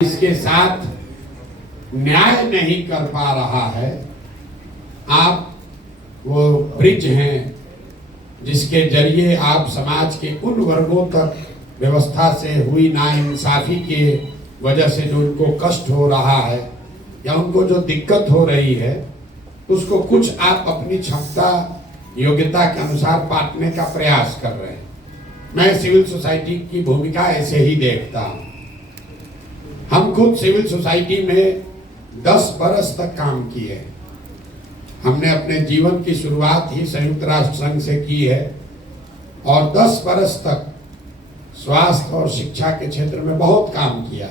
इसके साथ न्याय नहीं कर पा रहा है। आप वो ब्रिज हैं जिसके जरिए आप समाज के उन वर्गों तक व्यवस्था से हुई नाइंसाफी के वजह से जो उनको कष्ट हो रहा है या उनको जो दिक्कत हो रही है उसको कुछ आप अपनी क्षमता योग्यता के अनुसार बांटने का प्रयास कर रहे हैं। मैं सिविल सोसाइटी की भूमिका ऐसे ही देखता हूँ। हम खुद सिविल सोसाइटी में 10 बरस तक काम किए। हमने अपने जीवन की शुरुआत ही संयुक्त राष्ट्र संघ से की है और 10 बरस तक स्वास्थ्य और शिक्षा के क्षेत्र में बहुत काम किया।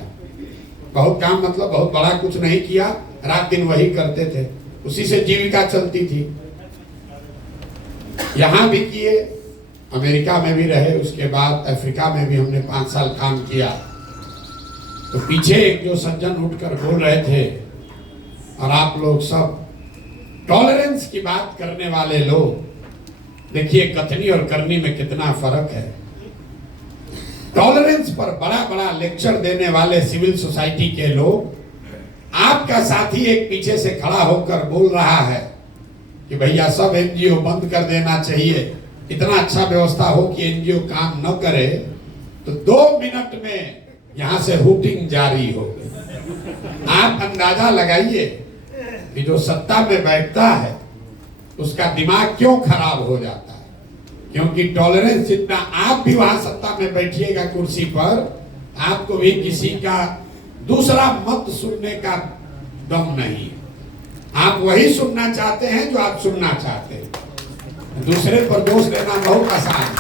बहुत काम मतलब बहुत बड़ा कुछ नहीं किया, रात दिन वही करते थे, उसी से जीविका चलती थी। यहाँ भी किए, अमेरिका में भी रहे, उसके बाद अफ्रीका में भी हमने 5 साल काम किया। तो पीछे एक जो सज्जन उठकर बोल रहे थे और आप लोग सब टॉलरेंस की बात करने वाले लोग, देखिए कथनी और करनी में कितना फर्क है। टॉलरेंस पर बड़ा बड़ा लेक्चर देने वाले सिविल सोसाइटी के लोग, आपका साथी एक पीछे से खड़ा होकर बोल रहा है कि भैया सब एनजीओ बंद कर देना चाहिए, इतना अच्छा व्यवस्था हो कि एनजीओ काम न करे, तो 2 मिनट में यहां से हुटिंग जारी हो गई। आप अंदाजा लगाइए कि जो सत्ता में बैठता है उसका दिमाग क्यों खराब हो जाता है, क्योंकि टॉलरेंस जितना आप भी वहां सत्ता में बैठिएगा कुर्सी पर, आपको भी किसी का दूसरा मत सुनने का दम नहीं। आप वही सुनना चाहते हैं जो आप सुनना चाहते हैं, दूसरे पर दोष देना बहुत आसान है।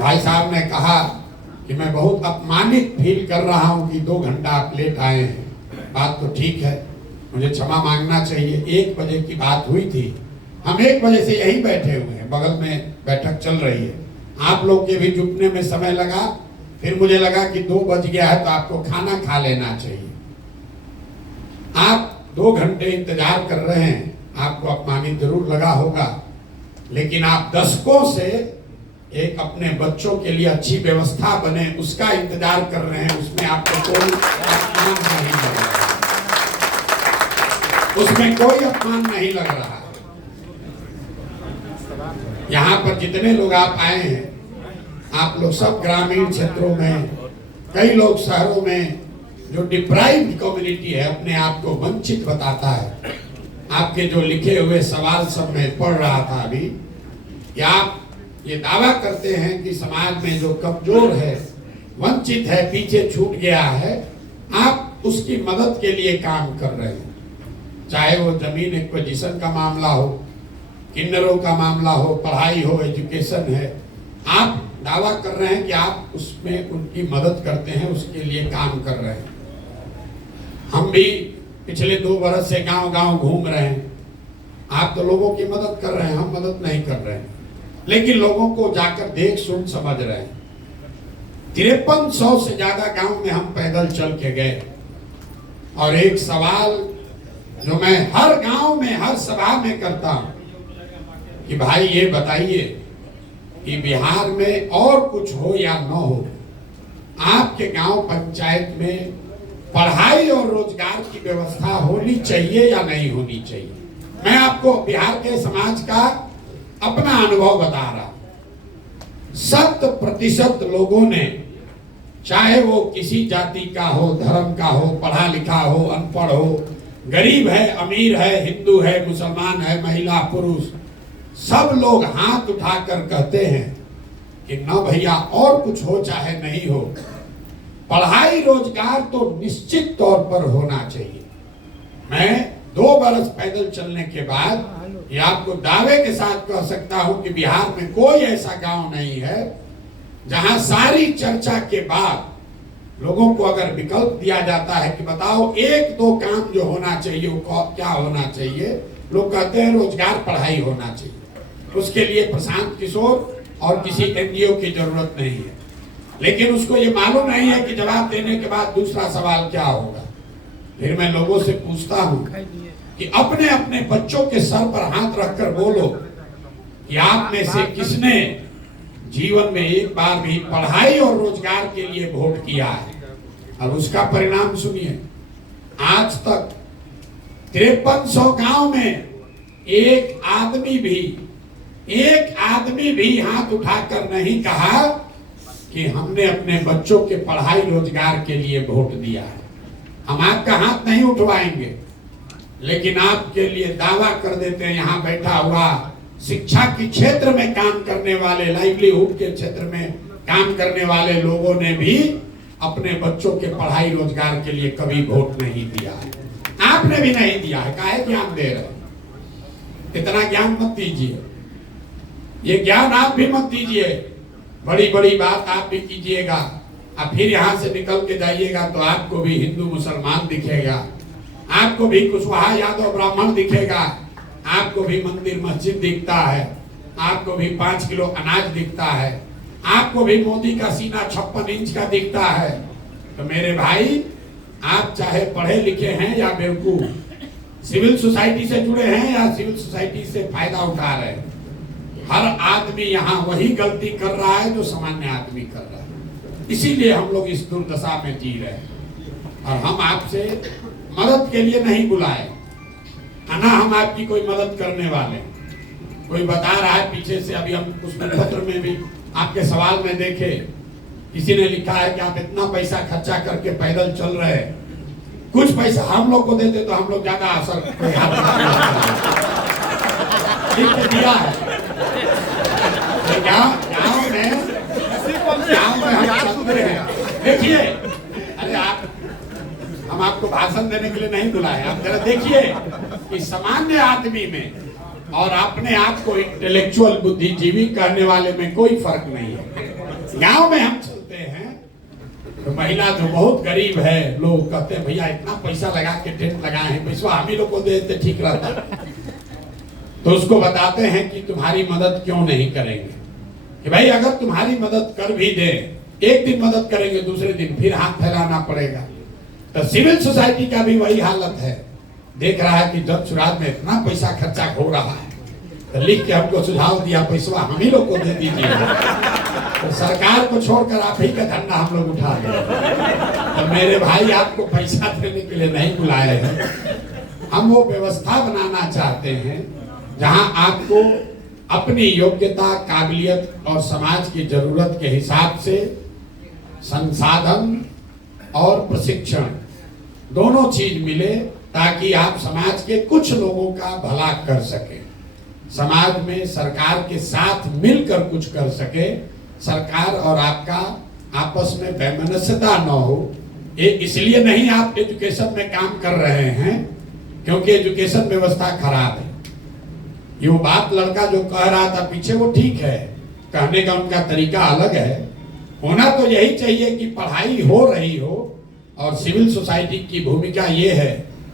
भाई साहब ने कहा कि मैं बहुत अपमानित फील कर रहा हूं कि 2 घंटा आप लेट आए हैं। बात तो ठीक है, मुझे क्षमा मांगना चाहिए। 1 बजे की बात हुई थी, हम 1 बजे से यही बैठे हुए हैं, बगल में बैठक चल रही है। आप लोग के भी जुटने में समय लगा, फिर मुझे लगा कि 2 बज गया है तो आपको खाना खा लेना चाहिए। आप 2 घंटे इंतजार कर रहे हैं, आपको अपमानित जरूर लगा होगा, लेकिन आप दशकों से एक अपने बच्चों के लिए अच्छी व्यवस्था बने उसका इंतजार कर रहे हैं, उसमें आपको कोई अपमान नहीं लग रहा, उसमें कोई अपमान नहीं लग रहा। यहाँ पर जितने लोग आप आए हैं, आप लोग सब ग्रामीण क्षेत्रों में, कई लोग शहरों में, जो डिप्राइव्ड कम्युनिटी है, अपने आप को वंचित बताता है। आपके जो लिखे हुए सवाल सब मैं पढ़ रहा था अभी, कि आप ये दावा करते हैं कि समाज में जो कमजोर है, वंचित है, पीछे छूट गया है, आप उसकी मदद के लिए काम कर रहे हैं। चाहे वो जमीन एक्विजिशन का मामला हो, किन्नरों का मामला हो, पढ़ाई हो, एजुकेशन है, आप दावा कर रहे हैं कि आप उसमें उनकी मदद करते हैं, उसके लिए काम कर रहे हैं। हम भी पिछले 2 बरस से गांव-गांव घूम रहे हैं। आप तो लोगों की मदद कर रहे हैं, हम मदद नहीं कर रहे हैं, लेकिन लोगों को जाकर देख सुन समझ रहे हैं। 5300 से ज्यादा गांव में हम पैदल चल के गए और एक सवाल जो मैं हर गांव में, हर सभा में करता हूं कि भाई ये बताइए कि बिहार में और कुछ हो या न हो, आपके गांव पंचायत में पढ़ाई और रोजगार की व्यवस्था होनी चाहिए या नहीं होनी चाहिए। मैं आपको बिहार के समाज का अपना अनुभव बता रहा। 100% लोगों ने, चाहे वो किसी जाति का हो, धर्म का हो, पढ़ा लिखा हो, अनपढ़ हो, गरीब है, अमीर है, हिंदू है, मुसलमान है, महिला पुरुष, सब लोग हाथ उठाकर कहते हैं कि न भैया और कुछ हो चाहे नहीं हो, पढ़ाई रोजगार तो निश्चित तौर पर होना चाहिए। मैं 2 बरस पैदल चलने के बाद ये आपको दावे के साथ कह सकता हूं कि बिहार में कोई ऐसा गांव नहीं है जहां सारी चर्चा के बाद लोगों को अगर विकल्प दिया जाता है कि बताओ 1-2 काम जो होना चाहिए वो क्या होना चाहिए, लोग कहते हैं रोजगार, पढ़ाई होना चाहिए। उसके लिए प्रशांत किशोर और किसी एनजीओ की जरूरत नहीं है, लेकिन उसको ये मालूम नहीं है कि जवाब देने के बाद दूसरा सवाल क्या होगा। फिर मैं लोगों से पूछता हूं कि अपने अपने बच्चों के सर पर हाथ रखकर बोलो कि आप में से किसने जीवन में एक बार भी पढ़ाई और रोजगार के लिए वोट किया है। और उसका परिणाम सुनिए, आज तक 5300 गांव में एक आदमी भी हाथ उठाकर नहीं कहा कि हमने अपने बच्चों के पढ़ाई रोजगार के लिए वोट दिया है। हम आपका हाथ नहीं उठवाएंगे, लेकिन आपके लिए दावा कर देते हैं, यहाँ बैठा हुआ शिक्षा के क्षेत्र में काम करने वाले, लाइवलीहुड के क्षेत्र में काम करने वाले लोगों ने भी अपने बच्चों के पढ़ाई रोजगार के लिए कभी वोट नहीं दिया है। आपने भी नहीं दिया है, काहे ज्ञान दे रहे? इतना ज्ञान मत दीजिए, ये ज्ञान आप भी मत दीजिए। बड़ी बड़ी बात आप भी कीजिएगा, अब फिर यहाँ से निकल के जाइएगा तो आपको भी हिंदू मुसलमान दिखेगा, आपको भी कुशवाहा यादव ब्राह्मण दिखेगा, आपको भी मंदिर मस्जिद दिखता है, आपको भी 5 किलो अनाज दिखता है, आपको भी मोदी का सीना 56 इंच का दिखता है। तो मेरे भाई, आप चाहे पढ़े लिखे हैं या बेवकूफ, सिविल सोसाइटी से जुड़े हैं या सिविल सोसाइटी से फायदा उठा रहे हैं, हर आदमी यहाँ वही गलती कर रहा है जो सामान्य आदमी कर रहा है। इसीलिए हम लोग इस दुर्दशा में जी रहे हैं। और हम आपसे मदद के लिए नहीं बुलाए, ना हम आपकी कोई मदद करने वाले। कोई बता रहा है पीछे से, अभी हम उस पत्र में भी आपके सवाल में देखे, किसी ने लिखा है कि आप इतना पैसा खर्चा करके पैदल चल रहे हैं, कुछ पैसा हम लोग को देते तो हम लोग ज्यादा असर दिया है। गाँव में हम चलते हैं, देखिए, अरे हम आपको भाषण देने के लिए नहीं बुलाए, आप जरा देखिए कि सामान्य आदमी में और अपने आप को इंटेलेक्चुअल बुद्धिजीवी करने वाले में कोई फर्क नहीं है। गांव में हम चलते हैं तो महिला जो बहुत गरीब है, लोग कहते हैं भैया इतना पैसा लगा के टेंट लगाए हैं, पैसा हम ही लोग को दे देते ठीक रहता। तो उसको बताते हैं कि तुम्हारी मदद क्यों नहीं करेंगे, कि भाई अगर तुम्हारी मदद कर भी दे, एक दिन मदद करेंगे, दूसरे दिन फिर हाथ फैलाना पड़ेगा। तो सिविल सोसाइटी का भी वही हालत है, देख रहा है कि जब चुनाव में इतना पैसा खर्चा हो रहा है, तो लिख के हमको सुझाव दिया पैसा हम ही लोग को दे दीजिए, तो सरकार को छोड़कर आप ही का धंधा हम लोग उठा लें। तो मेरे भाई, आपको पैसा देने के लिए नहीं बुलाए हैं, हम वो व्यवस्था बनाना चाहते हैं जहां आपको अपनी योग्यता, काबिलियत और समाज की जरूरत के हिसाब से संसाधन और प्रशिक्षण दोनों चीज मिले, ताकि आप समाज के कुछ लोगों का भला कर सके, समाज में सरकार के साथ मिलकर कुछ कर सके, सरकार और आपका आपस में वैमनस्यता न हो। ये इसलिए नहीं आप एजुकेशन में काम कर रहे हैं क्योंकि एजुकेशन व्यवस्था खराब है। ये वो बात लड़का जो कह रहा था पीछे, वो ठीक है, कहने का उनका तरीका अलग है। होना तो यही चाहिए कि पढ़ाई हो रही हो, और सिविल सोसाइटी की भूमिका ये है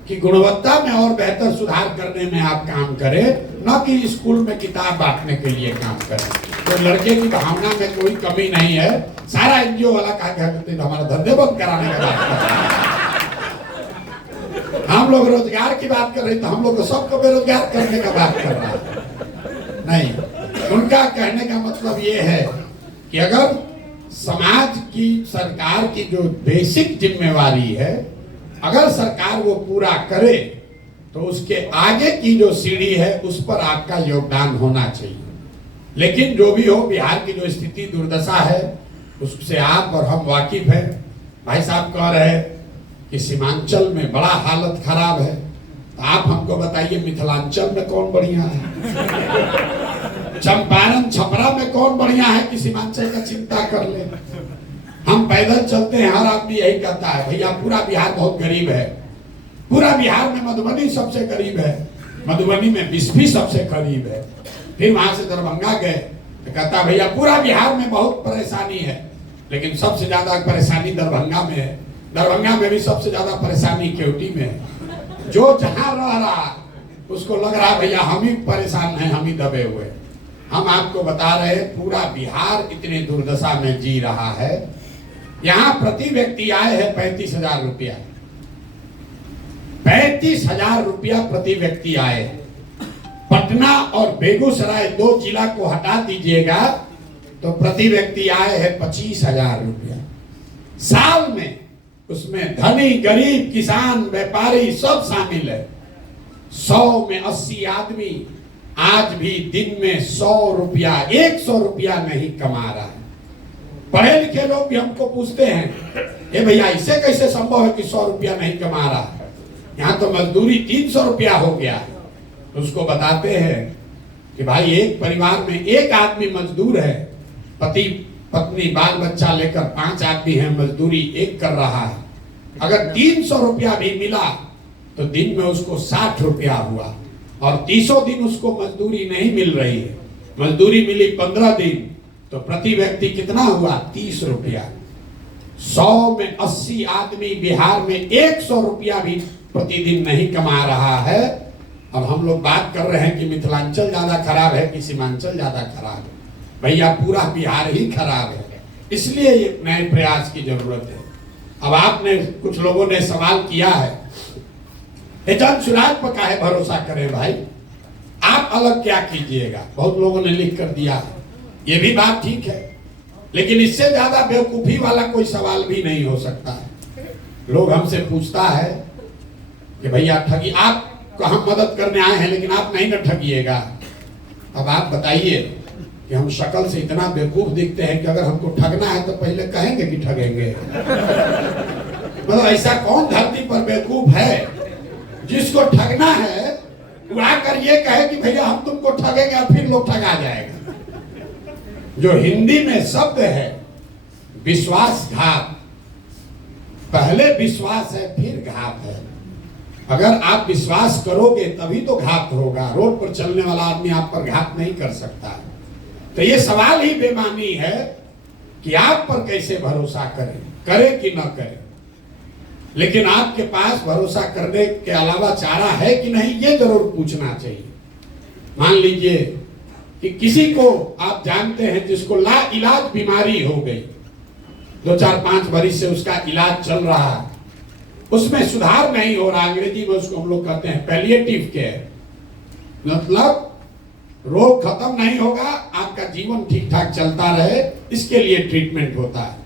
कि गुणवत्ता में और बेहतर सुधार करने में आप काम करें, न कि स्कूल में किताब बांटने के लिए काम करें। तो लड़के की भावना में कोई कमी नहीं है। सारा एनजीओ वाला कहा करते हमारा धंधे बंद कराने का बात कर रहे हैं। हम लोग रोजगार की बात कर रहे तो हम लोग तो सबको बेरोजगार करने का बात कर रहा है। नहीं, उनका कहने का मतलब ये है कि अगर समाज की, सरकार की जो बेसिक जिम्मेवारी है, अगर सरकार वो पूरा करे तो उसके आगे की जो सीढ़ी है उस पर आपका योगदान होना चाहिए। लेकिन जो भी हो, बिहार की जो स्थिति दुर्दशा है उससे आप और हम वाकिफ हैं। भाई साहब कह रहे हैं कि सीमांचल में बड़ा हालत खराब है, तो आप हमको बताइए मिथिलांचल में कौन बढ़िया है, चंपारण छपरा में कौन बढ़िया है कि सीमांचल का चिंता कर ले। हम पैदल चलते हैं, हर आदमी यही कहता है भैया पूरा बिहार बहुत गरीब है, पूरा बिहार में मधुबनी सबसे गरीब है, मधुबनी में बिस्फी सबसे गरीब है। फिर वहां से दरभंगा गए तो कहता भैया पूरा बिहार में बहुत परेशानी है, लेकिन सबसे ज्यादा परेशानी दरभंगा में है, दरभंगा में भी सबसे ज्यादा परेशानी केवटी में है। जो जहां रह रहा उसको लग रहा भैया हम ही परेशान हैं, हम ही दबे हुए। हम आपको बता रहे हैं पूरा बिहार इतनी दुर्दशा में जी रहा है। यहाँ प्रति व्यक्ति आय है 35,000 रुपया, 35,000 रुपया प्रति व्यक्ति आय है। पटना और बेगूसराय 2 जिला को हटा दीजिएगा तो प्रति व्यक्ति आय है 25,000 रुपया। साल में उसमें धनी गरीब किसान व्यापारी सब शामिल है। 100 में 80 आदमी आज भी दिन में 100 रुपया 100 रुपया नहीं कमा रहा है। पढ़े लिखे लोग भी हमको पूछते हैं, ये भैया ऐसे कैसे संभव है कि 100 रुपया नहीं कमा रहा है, यहाँ तो मजदूरी 300 रुपया हो गया। उसको बताते हैं कि भाई एक परिवार में एक आदमी मजदूर है, पति पत्नी बाल बच्चा लेकर 5 आदमी है, मजदूरी एक कर रहा है। अगर 300 रुपया भी मिला तो दिन में उसको 60 रुपया हुआ, और 30 दिन उसको मजदूरी नहीं मिल रही है, मजदूरी मिली 15 दिन, तो प्रति व्यक्ति कितना हुआ 30 रुपया। 100 में 80 आदमी बिहार में 100 रुपया भी प्रतिदिन नहीं कमा रहा है, और हम लोग बात कर रहे हैं कि मिथिलांचल ज्यादा खराब है कि सीमांचल ज्यादा खराब है। भैया पूरा बिहार ही खराब है, इसलिए ये नए प्रयास की जरूरत है। अब आपने कुछ लोगों ने सवाल किया है, जन सुराज पर काहे भरोसा करें भाई, आप अलग क्या कीजिएगा। बहुत लोगों ने लिख कर दिया, ये भी बात ठीक है, लेकिन इससे ज्यादा बेवकूफी वाला कोई सवाल भी नहीं हो सकता है। लोग हमसे पूछता है कि भैया ठगी, आप हम मदद करने आए हैं लेकिन आप नहीं ना ठगिएगा। अब आप बताइए कि हम शक्ल से इतना बेवकूफ दिखते हैं कि अगर हमको ठगना है तो पहले कहेंगे कि ठगेंगे। मतलब ऐसा कौन धरती पर बेवकूफ है जिसको ठगना है वो आकर ये कहे कि भैया हम तुमको ठगेंगे, और फिर लोग ठगा जाएगा। जो हिंदी में शब्द है विश्वासघात, पहले विश्वास है फिर घात है। अगर आप विश्वास करोगे तभी तो घात होगा। रोड पर चलने वाला आदमी आप पर घात नहीं कर सकता। तो ये सवाल ही बेमानी है कि आप पर कैसे भरोसा करें, करें कि ना करें। लेकिन आपके पास भरोसा करने के अलावा चारा है कि नहीं, ये जरूर पूछना चाहिए। मान लीजिए कि किसी को आप जानते हैं जिसको ला इलाज बीमारी हो गई, 2-4-5 बरिस से उसका इलाज चल रहा है, उसमें सुधार नहीं हो रहा, अंग्रेजी में उसको हम लोग कहते हैं पैलिएटिव केयर, मतलब रोग खत्म नहीं होगा, आपका जीवन ठीक ठाक चलता रहे, इसके लिए ट्रीटमेंट होता है।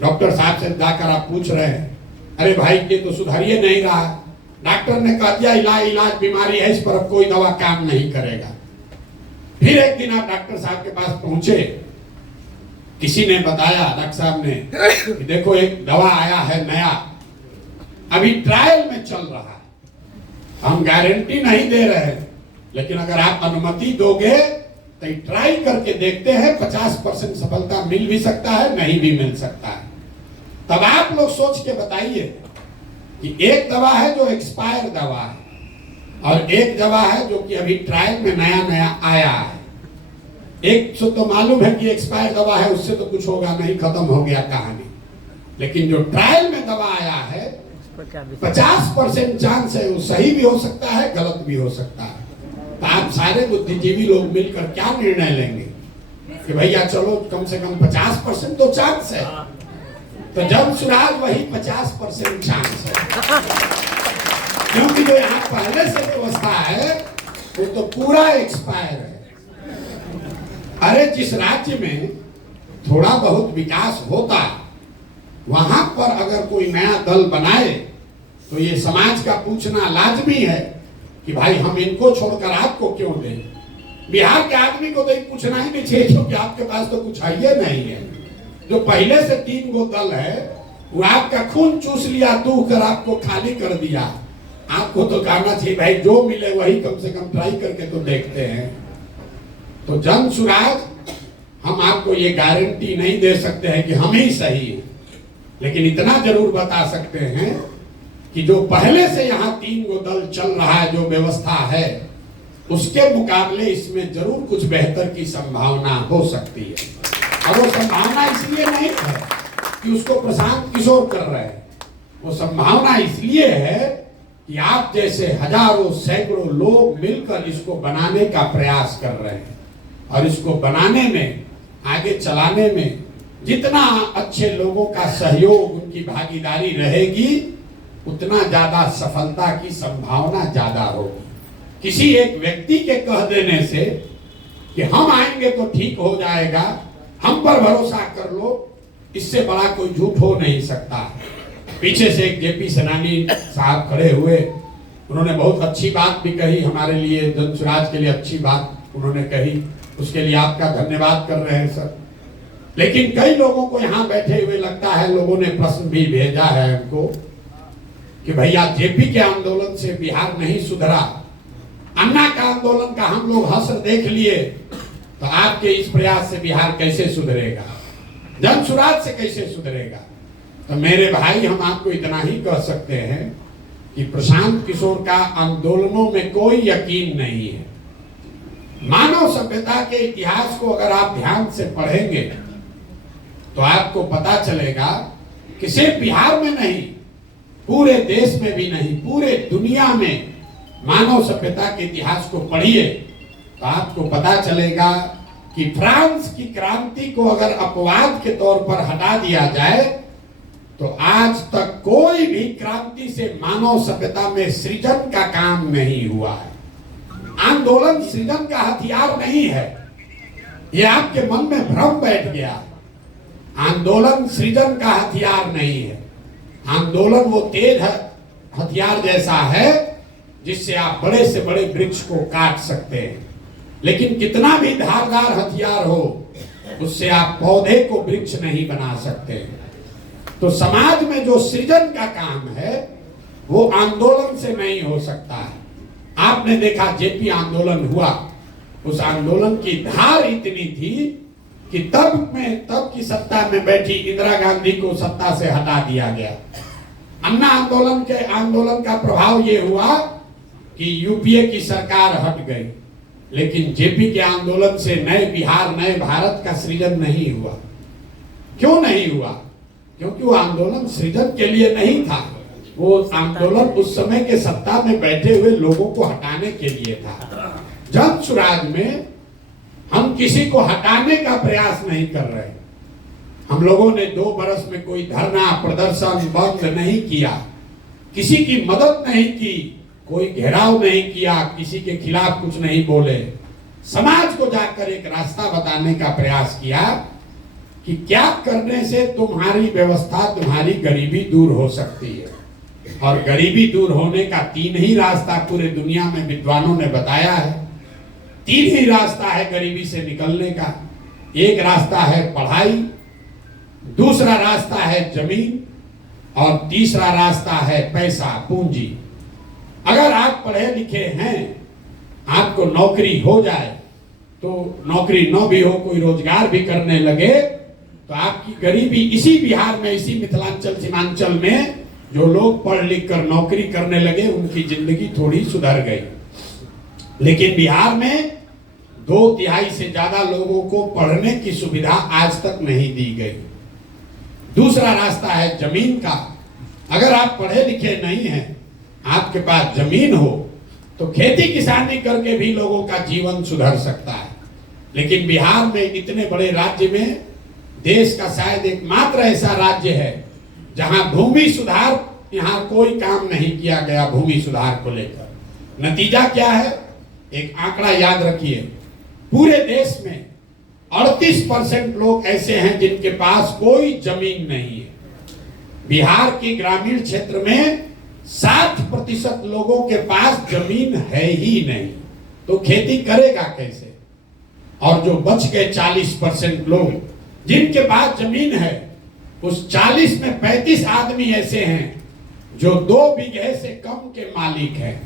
डॉक्टर साहब से जाकर आप पूछ रहे हैं, अरे भाई ये तो सुधरिए नहीं रहा, डॉक्टर ने कह दिया इलाज बीमारी है, इस पर अब कोई दवा काम नहीं करेगा। फिर एक दिन आप डॉक्टर साहब के पास पहुंचे, किसी ने बताया डॉक्टर साहब ने कि देखो एक दवा आया है नया, अभी ट्रायल में चल रहा है, हम गारंटी नहीं दे रहे हैं, लेकिन अगर आप अनुमति दोगे तो ट्राई करके देखते हैं, 50% सफलता मिल भी सकता है, नहीं भी मिल सकता है। तब आप लोग सोच के बताइए कि एक दवा है जो एक्सपायर दवा है, और एक दवा है जो कि अभी ट्रायल में नया नया आया है। एक तो मालूम है कि एक्सपायर दवा है, उससे तो कुछ होगा नहीं, खत्म हो गया कहानी। लेकिन जो ट्रायल में दवा आया है 50% चांस है वो सही भी हो सकता है, गलत भी हो सकता है। तो आप सारे बुद्धिजीवी लोग मिलकर क्या निर्णय लेंगे कि भैया चलो कम से कम 50% तो चांस है, तो जब सुराज वही 50% चांस है, क्योंकि जो यहाँ पहले से व्यवस्था है वो तो पूरा एक्सपायर है। अरे जिस राज्य में थोड़ा बहुत विकास होता, वहां पर अगर कोई नया दल बनाए तो ये समाज का पूछना लाजमी है कि भाई हम इनको छोड़कर आपको क्यों दें। बिहार के आदमी को तो पूछना ही नहीं चाहिए, क्योंकि आपके पास तो कुछ है ही नहीं है। जो पहले से 3 गो दल है वो आपका खून चूस लिया, दूह कर आपको खाली कर दिया। आपको तो कहना चाहिए भाई जो मिले वही कम से कम ट्राई करके तो देखते हैं। तो जन सुराज हम आपको ये गारंटी नहीं दे सकते हैं कि हम ही सही हैं, लेकिन इतना जरूर बता सकते हैं कि जो पहले से यहाँ 3 गो दल चल रहा है, जो व्यवस्था है, उसके मुकाबले इसमें जरूर कुछ बेहतर की संभावना हो सकती है। और वो संभावना इसलिए नहीं है कि उसको प्रशांत किशोर कर रहे हैं, वो संभावना इसलिए है कि आप जैसे हजारों सैकड़ों लोग मिलकर इसको बनाने का प्रयास कर रहे हैं, और इसको बनाने में, आगे चलाने में जितना अच्छे लोगों का सहयोग, उनकी भागीदारी रहेगी, उतना ज्यादा सफलता की संभावना ज्यादा होगी। किसी एक व्यक्ति के कह देने से कि हम आएंगे तो ठीक हो जाएगा, हम पर भरोसा कर लो, इससे बड़ा कोई झूठ हो नहीं सकता। पीछे से एक जेपी सेनानी साहब खड़े हुए, उन्होंने बहुत अच्छी बात भी कही हमारे लिए, जन स्वराज के लिए अच्छी बात उन्होंने कही, उसके लिए आपका धन्यवाद कर रहे हैं सर। लेकिन कई लोगों को यहाँ बैठे हुए लगता है, लोगों ने प्रश्न भी भेजा है हमको कि भैया जेपी के आंदोलन से बिहार नहीं सुधरा, अन्ना का आंदोलन का हम लोग हसर देख लिए, तो आपके इस प्रयास से बिहार कैसे सुधरेगा, जन स्वराज से कैसे सुधरेगा। तो मेरे भाई, हम आपको इतना ही कह सकते हैं कि प्रशांत किशोर का आंदोलनों में कोई यकीन नहीं है। मानव सभ्यता के इतिहास को अगर आप ध्यान से पढ़ेंगे तो आपको पता चलेगा कि सिर्फ बिहार में नहीं, पूरे देश में भी नहीं, पूरे दुनिया में मानव सभ्यता के इतिहास को पढ़िए तो आपको पता चलेगा कि फ्रांस की क्रांति को अगर अपवाद के तौर पर हटा दिया जाए तो आज तक कोई भी क्रांति से मानव सभ्यता में सृजन का काम नहीं हुआ है। आंदोलन सृजन का हथियार नहीं है, यह आपके मन में भ्रम बैठ गया। आंदोलन सृजन का हथियार नहीं है। आंदोलन वो तेज हथियार जैसा है जिससे आप बड़े से बड़े वृक्ष को काट सकते हैं, लेकिन कितना भी धारदार हथियार हो उससे आप पौधे को वृक्ष नहीं बना सकते। तो समाज में जो सृजन का काम है वो आंदोलन से नहीं हो सकता है। आपने देखा जेपी आंदोलन हुआ, उस आंदोलन की धार इतनी थी कि तब की सत्ता में बैठी इंदिरा गांधी को सत्ता से हटा दिया गया। अन्ना आंदोलन का प्रभाव ये हुआ कि यूपीए की सरकार हट गई, लेकिन जेपी के आंदोलन से नए बिहार, नए भारत का सृजन नहीं हुआ। क्यों नहीं हुआ? क्योंकि वो आंदोलन सृजन के लिए नहीं था, वो आंदोलन उस समय के सत्ता में बैठे हुए लोगों को हटाने के लिए था। जन स्वराज में हम किसी को हटाने का प्रयास नहीं कर रहे। हम लोगों ने 2 बरस में कोई धरना, प्रदर्शन, बंद नहीं किया, किसी की मदद नहीं की, कोई घेराव नहीं किया, किसी के खिलाफ कुछ नहीं बोले। समाज को जाकर एक रास्ता बताने का प्रयास किया कि क्या करने से तुम्हारी व्यवस्था, तुम्हारी गरीबी दूर हो सकती है। और गरीबी दूर होने का 3 ही रास्ता पूरे दुनिया में विद्वानों ने बताया है। 3 ही रास्ता है गरीबी से निकलने का। एक रास्ता है पढ़ाई, दूसरा रास्ता है जमीन, और तीसरा रास्ता है पैसा, पूंजी। अगर आप पढ़े लिखे हैं, आपको नौकरी हो जाए, तो नौकरी न भी हो, कोई रोजगार भी करने लगे, तो आपकी गरीबी इसी बिहार में, इसी मिथिलांचल सीमांचल में जो लोग पढ़ लिख कर नौकरी करने लगे, उनकी जिंदगी थोड़ी सुधर गई। लेकिन बिहार में 2/3 से ज्यादा लोगों को पढ़ने की सुविधा आज तक नहीं दी गई। दूसरा रास्ता है जमीन का। अगर आप पढ़े लिखे नहीं हैं, आपके पास जमीन हो, तो खेती किसानी करके भी लोगों का जीवन सुधर सकता है। लेकिन बिहार में, इतने बड़े राज्य में, देश का शायद एकमात्र ऐसा राज्य है जहां भूमि सुधार, यहाँ कोई काम नहीं किया गया भूमि सुधार को लेकर। नतीजा क्या है? एक आंकड़ा याद रखिए, पूरे देश में 38% लोग ऐसे हैं जिनके पास कोई जमीन नहीं है। बिहार के ग्रामीण क्षेत्र में 60% लोगों के पास जमीन है ही नहीं, तो खेती करेगा कैसे? और जो बच गए 40% लोग जिनके पास जमीन है, उस 40 में 35 आदमी ऐसे हैं जो 2 बीघे से कम के मालिक हैं।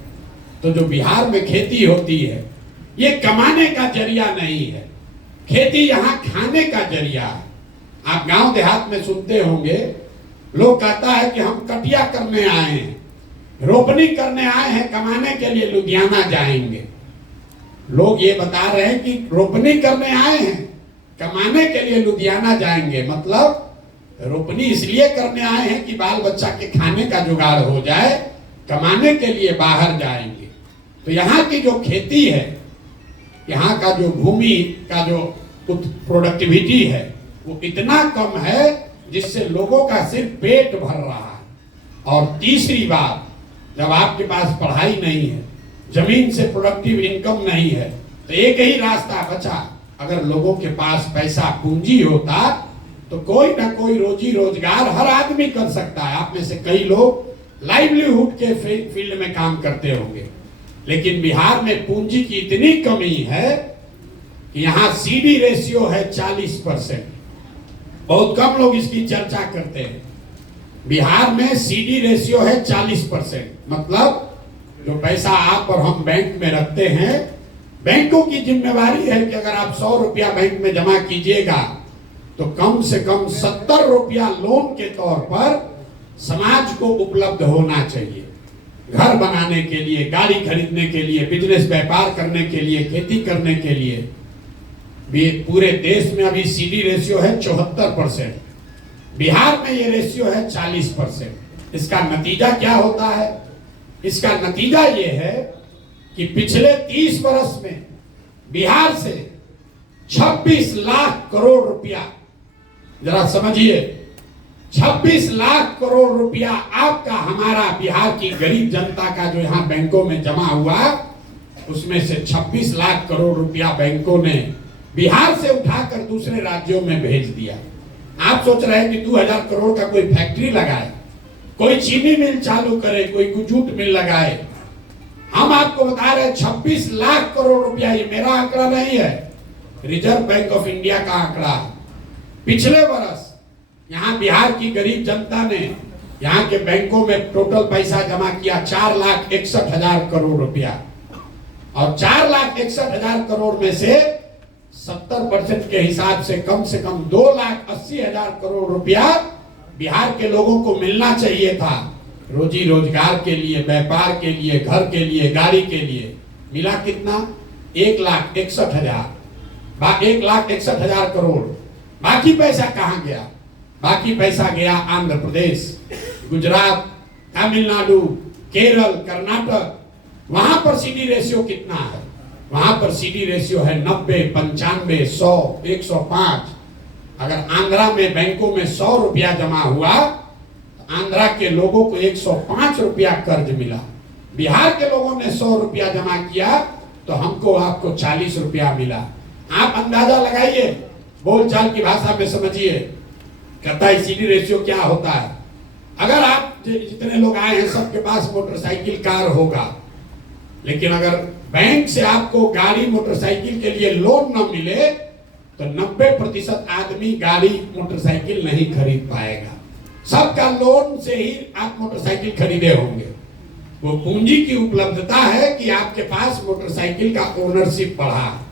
तो जो बिहार में खेती होती है, ये कमाने का जरिया नहीं है, खेती यहाँ खाने का जरिया है। आप गांव देहात में सुनते होंगे, लोग कहता है कि हम कटिया करने आए हैं, रोपनी करने आए हैं, कमाने के लिए लुधियाना जाएंगे। लोग ये बता रहे हैं कि रोपनी करने आए हैं, कमाने के लिए लुधियाना जाएंगे। मतलब रोपनी इसलिए करने आए हैं कि बाल बच्चा के खाने का जुगाड़ हो जाए, कमाने के लिए बाहर जाएंगे। तो यहाँ की जो खेती है, यहाँ का जो भूमि का जो प्रोडक्टिविटी है, वो इतना कम है जिससे लोगों का सिर्फ पेट भर रहा है। और तीसरी बात, जब आपके पास पढ़ाई नहीं है, जमीन से प्रोडक्टिव इनकम नहीं है, तो एक ही रास्ता बचा। अगर लोगों के पास पैसा, पूंजी होता तो कोई ना कोई रोजी रोजगार हर आदमी कर सकता है। आप में से कई लोग लाइवलीहुड के फील्ड में काम करते होंगे, लेकिन बिहार में पूंजी की इतनी कमी है कि यहाँ सीडी रेशियो है 40%। बहुत कम लोग इसकी चर्चा करते हैं। बिहार में सीडी रेशियो है 40%। मतलब जो पैसा आप और हम बैंक में रखते हैं, बैंकों की जिम्मेवारी है कि अगर आप 100 रुपया बैंक में जमा कीजिएगा तो कम से कम 70 रुपया लोन के तौर पर समाज को उपलब्ध होना चाहिए। घर बनाने के लिए, गाड़ी खरीदने के लिए, बिजनेस व्यापार करने के लिए, खेती करने के लिए। भी पूरे देश में अभी सीडी रेशियो है 74%, बिहार में ये रेशियो है 40%। इसका नतीजा क्या होता है? इसका नतीजा ये है कि पिछले 30 वर्ष में बिहार से 26 लाख करोड़ रुपया, जरा समझिए, 26 लाख करोड़ रुपया आपका, हमारा, बिहार की गरीब जनता का जो यहाँ बैंकों में जमा हुआ, उसमें से 26 लाख करोड़ रुपया बैंकों ने बिहार से उठाकर दूसरे राज्यों में भेज दिया। आप सोच रहे हैं कि 2000 करोड़ का कोई फैक्ट्री लगाए, कोई चीनी मिल चालू करे, कोई जूट मिल लगाए। हम आपको बता रहे हैं 26 लाख करोड़ रुपया, ये मेरा आंकड़ा नहीं है, रिजर्व बैंक ऑफ इंडिया का आंकड़ा। पिछले वर्ष यहाँ बिहार की गरीब जनता ने यहाँ के बैंकों में टोटल पैसा जमा किया 4,61,000 करोड़ रुपया, और 4,61,000 करोड़ में से 70% के हिसाब से कम 2,80,000 करोड़ रुपया बिहार के लोगों को मिलना चाहिए था, रोजी रोजगार के लिए, व्यापार के लिए, घर के लिए, गाड़ी के लिए। मिला कितना? 1,61,000, 1,61,000 करोड़। बाकी पैसा कहाँ गया? बाकी पैसा गया आंध्र प्रदेश, गुजरात, तमिलनाडु, केरल, कर्नाटक। वहां पर सीडी रेशियो कितना है? वहां पर सीडी रेशियो है 90, 95, 100, 105। अगर आंध्रा में बैंकों में 100 रुपया जमा हुआ तो आंध्रा के लोगों को 105 रुपया कर्ज मिला। बिहार के लोगों ने 100 रुपया जमा किया तो हमको, आपको 40 रुपया मिला। आप अंदाजा लगाइए, बोलचाल की भाषा में समझिए, कहता है सीडी रेशियो क्या होता है। अगर आप जितने लोग आए हैं सबके पास मोटरसाइकिल, कार होगा, लेकिन अगर बैंक से आपको गाड़ी, मोटरसाइकिल के लिए लोन न मिले तो 90% आदमी गाड़ी, मोटरसाइकिल नहीं खरीद पाएगा। सबका लोन से ही आप मोटरसाइकिल खरीदे होंगे। वो पूंजी की उपलब्धता है कि आपके पास मोटरसाइकिल का ओनरशिप बढ़ा।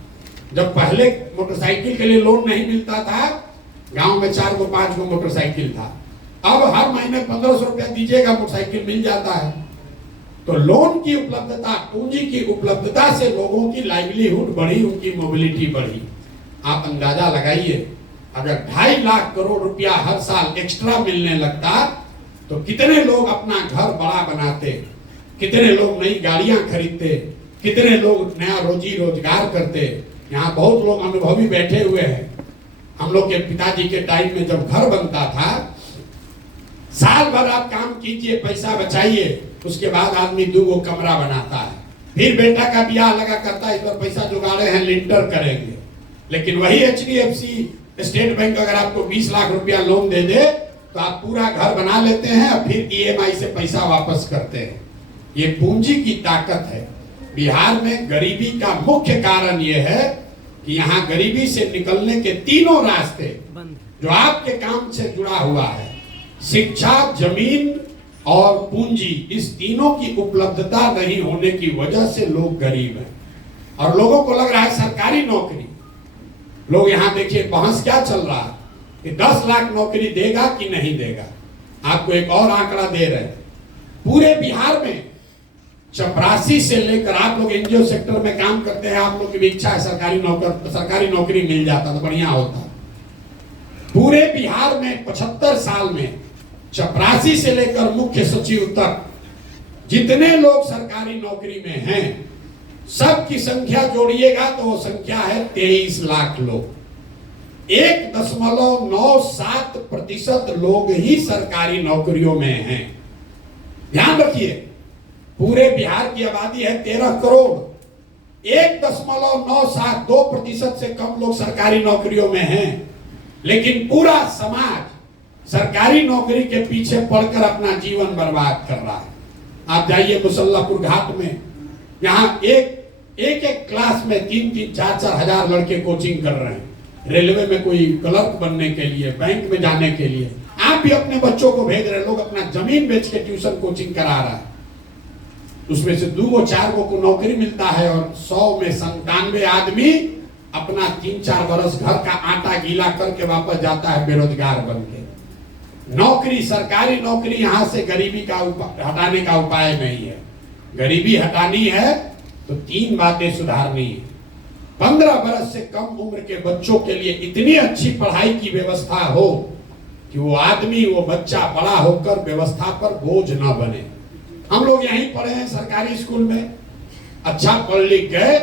जब पहले मोटरसाइकिल के लिए लोन नहीं मिलता था, गांव में 4 गो 5 गो मोटरसाइकिल था, अब हर महीने 1500 रुपया दीजिएगा, मोटरसाइकिल मिल जाता है। तो लोन की उपलब्धता, पूंजी की उपलब्धता से लोगों की लाइवलीहुड बढ़ी, उनकी मोबिलिटी बढ़ी। आप अंदाजा लगाइए, अगर 2.5 लाख करोड़ रुपया हर साल एक्स्ट्रा मिलने लगता तो कितने लोग अपना घर बड़ा बनाते, कितने लोग नई गाड़ियां खरीदते, कितने लोग नया रोजी रोजगार करते। यहाँ बहुत लोग अनुभवी बैठे हुए हैं। हम लोग के पिताजी के टाइम में जब घर बनता था, साल भर आप काम कीजिए, पैसा बचाइए, उसके बाद आदमी 2 कमरा बनाता है, फिर बेटा का ब्याह लगा करता है, इस पर पैसा जुगाड़े हैं, लिंटर करेंगे। लेकिन वही HDFC, स्टेट बैंक अगर आपको 20 लाख रुपया लोन दे दे तो आप पूरा घर बना लेते हैं और फिर EMI से पैसा वापस करते हैं। ये पूंजी की ताकत है। बिहार में गरीबी का मुख्य कारण यह है कि यहाँ गरीबी से निकलने के 3 रास्ते जो आपके काम से जुड़ा हुआ है, शिक्षा, जमीन और पूंजी, इस तीनों की उपलब्धता नहीं होने की वजह से लोग गरीब हैं। और लोगों को लग रहा है सरकारी नौकरी, लोग यहाँ देखिए बहस क्या चल रहा है कि 10 लाख नौकरी देगा कि नहीं देगा। आपको एक और आंकड़ा दे रहे हैं, पूरे बिहार में चपरासी से लेकर, आप लोग एनजीओ सेक्टर में काम करते हैं, आप लोग की भी इच्छा है सरकारी नौकरी मिल जाता तो बढ़िया होता। पूरे बिहार में 75 साल में चपरासी से लेकर मुख्य सचिव तक जितने लोग सरकारी नौकरी में हैं, सबकी संख्या जोड़िएगा तो वो संख्या है 23 लाख लोग। 1.97% लोग ही सरकारी नौकरियों में हैं। ध्यान रखिए, पूरे बिहार की आबादी है 13 करोड़, 1.972% से कम लोग सरकारी नौकरियों में हैं। लेकिन पूरा समाज सरकारी नौकरी के पीछे पड़कर अपना जीवन बर्बाद कर रहा है। आप जाइए मुसल्लापुर घाट में, यहाँ एक क्लास में 3-4 हजार लड़के कोचिंग कर रहे हैं। रेलवे में कोई क्लर्क बनने के लिए, बैंक में जाने के लिए। आप भी अपने बच्चों को भेज रहे, लोग अपना जमीन बेच के ट्यूशन कोचिंग करा रहा है। उसमें से 2-4 को नौकरी मिलता है और 100 में 97 आदमी अपना 3-4 बरस घर का आटा गीला करके वापस जाता है बेरोजगार बन के। नौकरी, सरकारी नौकरी यहाँ से गरीबी का हटाने का उपाय नहीं है। गरीबी हटानी है तो 3 बातें सुधारनी है। 15 बरस से कम उम्र के बच्चों के लिए इतनी अच्छी पढ़ाई की व्यवस्था हो कि वो आदमी, वो बच्चा बड़ा होकर व्यवस्था पर बोझ न बने। हम लोग यहीं पढ़े हैं सरकारी स्कूल में, अच्छा पढ़ लिख गए,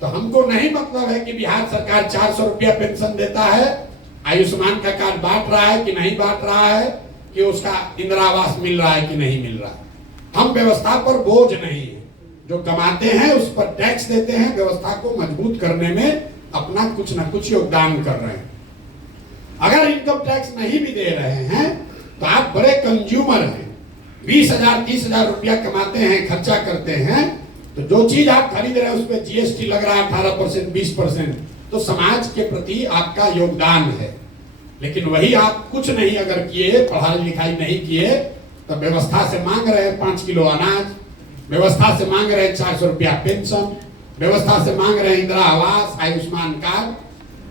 तो हमको नहीं मतलब है कि बिहार सरकार 400 रुपया पेंशन देता है, आयुष्मान का कार्ड बांट रहा है कि नहीं बांट रहा है, कि उसका इंदिरा आवास मिल रहा है कि नहीं मिल रहा है। हम व्यवस्था पर बोझ नहीं है, जो कमाते हैं उस पर टैक्स देते हैं, व्यवस्था को मजबूत करने में अपना कुछ न कुछ योगदान कर रहे हैं। अगर इनकम टैक्स नहीं भी दे रहे हैं तो आप बड़े कंज्यूमर हैं, 20,000-30,000 रुपया कमाते हैं, खर्चा करते हैं, तो जो चीज आप खरीद रहे हैं उस पर जीएसटी लग रहा है 18%, 20%, तो समाज के प्रति आपका योगदान है। लेकिन वही आप कुछ नहीं अगर किए, पढ़ाई लिखाई नहीं किए, तो व्यवस्था से मांग रहे हैं 5 किलो अनाज, व्यवस्था से मांग रहे हैं 400 रुपया पेंशन, व्यवस्था से मांग रहे हैं इंदिरा आवास, आयुष्मान कार्ड।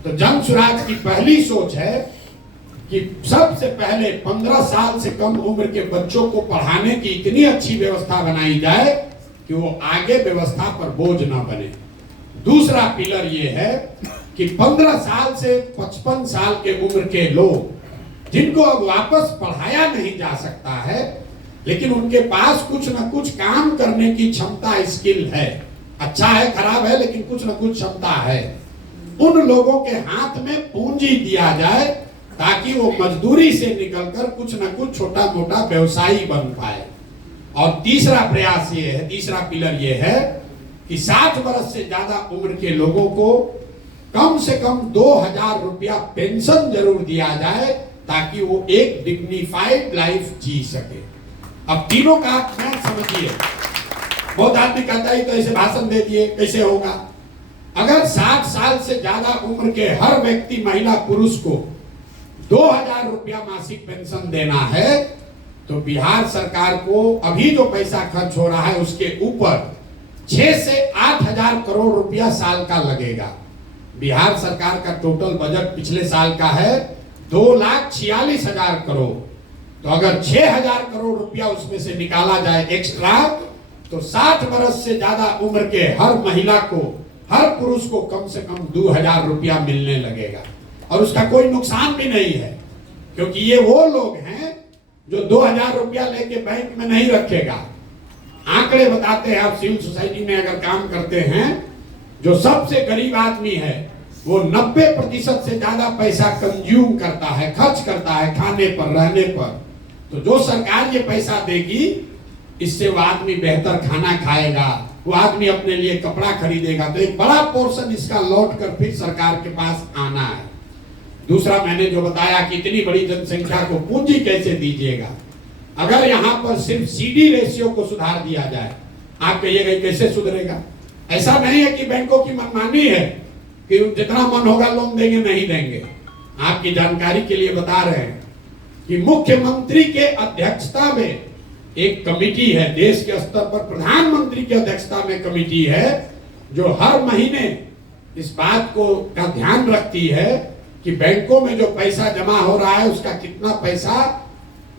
तो जन स्वराज की पहली सोच है कि सबसे पहले 15 साल से कम उम्र के बच्चों को पढ़ाने की इतनी अच्छी व्यवस्था बनाई जाए कि वो आगे व्यवस्था पर बोझ ना बने। दूसरा पिलर ये है कि 15 साल से 55 साल के उम्र के लोग जिनको अब वापस पढ़ाया नहीं जा सकता है, लेकिन उनके पास कुछ न कुछ काम करने की क्षमता, स्किल है, अच्छा है खराब है लेकिन कुछ न कुछ क्षमता है, उन लोगों के हाथ में पूंजी दिया जाए ताकि वो मजदूरी से निकलकर कुछ न कुछ छोटा मोटा व्यवसायी बन पाए। और तीसरा प्रयास ये है, तीसरा पिलर ये है कि 60 वर्ष से ज्यादा उम्र के लोगों को कम से कम 2,000 रुपया पेंशन जरूर दिया जाए ताकि वो एक डिग्निफाइड लाइफ जी सके। अब तीनों का आप समझिए। बहुत आदमी कहता है तो ऐसे भाषण दे दिए कैसे होगा। अगर 60 साल से ज्यादा उम्र के हर व्यक्ति, महिला पुरुष को 2,000 रुपया मासिक पेंशन देना है तो बिहार सरकार को अभी जो पैसा खर्च हो रहा है उसके ऊपर 6 से 8,000 करोड़ रुपया साल का लगेगा। बिहार सरकार का टोटल बजट पिछले साल का है 2,46,000 करोड़। तो अगर 6,000 करोड़ रुपया उसमें से निकाला जाए एक्स्ट्रा, तो 60 वर्ष से ज्यादा उम्र के हर महिला को, हर पुरुष को कम से कम 2,000 रुपया मिलने लगेगा। और उसका कोई नुकसान भी नहीं है, क्योंकि ये वो लोग हैं जो 2,000 रुपया लेके बैंक में नहीं रखेगा। आंकड़े बताते हैं, आप सिविल सोसाइटी में अगर काम करते हैं, जो सबसे गरीब आदमी है वो 90% से ज्यादा पैसा कंज्यूम करता है, खर्च करता है खाने पर, रहने पर। तो जो सरकार ये पैसा देगी, इससे वो आदमी बेहतर खाना खाएगा, वो आदमी अपने लिए कपड़ा खरीदेगा, तो एक बड़ा पोर्शन इसका लौट कर फिर सरकार के पास आना है। दूसरा, मैंने जो बताया कि इतनी बड़ी जनसंख्या को पूंजी कैसे दीजिएगा। अगर यहाँ पर सिर्फ सीडी रेशियो को सुधार दिया जाए, आप कहिएगा कैसे सुधरेगा। ऐसा नहीं है कि बैंकों की मनमानी है कि जितना मन होगा लोन देंगे, नहीं देंगे। आपकी जानकारी के लिए बता रहे हैं कि मुख्यमंत्री के अध्यक्षता में एक कमेटी है, देश के स्तर पर प्रधानमंत्री की अध्यक्षता में कमेटी है, जो हर महीने इस बात को का ध्यान रखती है कि बैंकों में जो पैसा जमा हो रहा है उसका कितना पैसा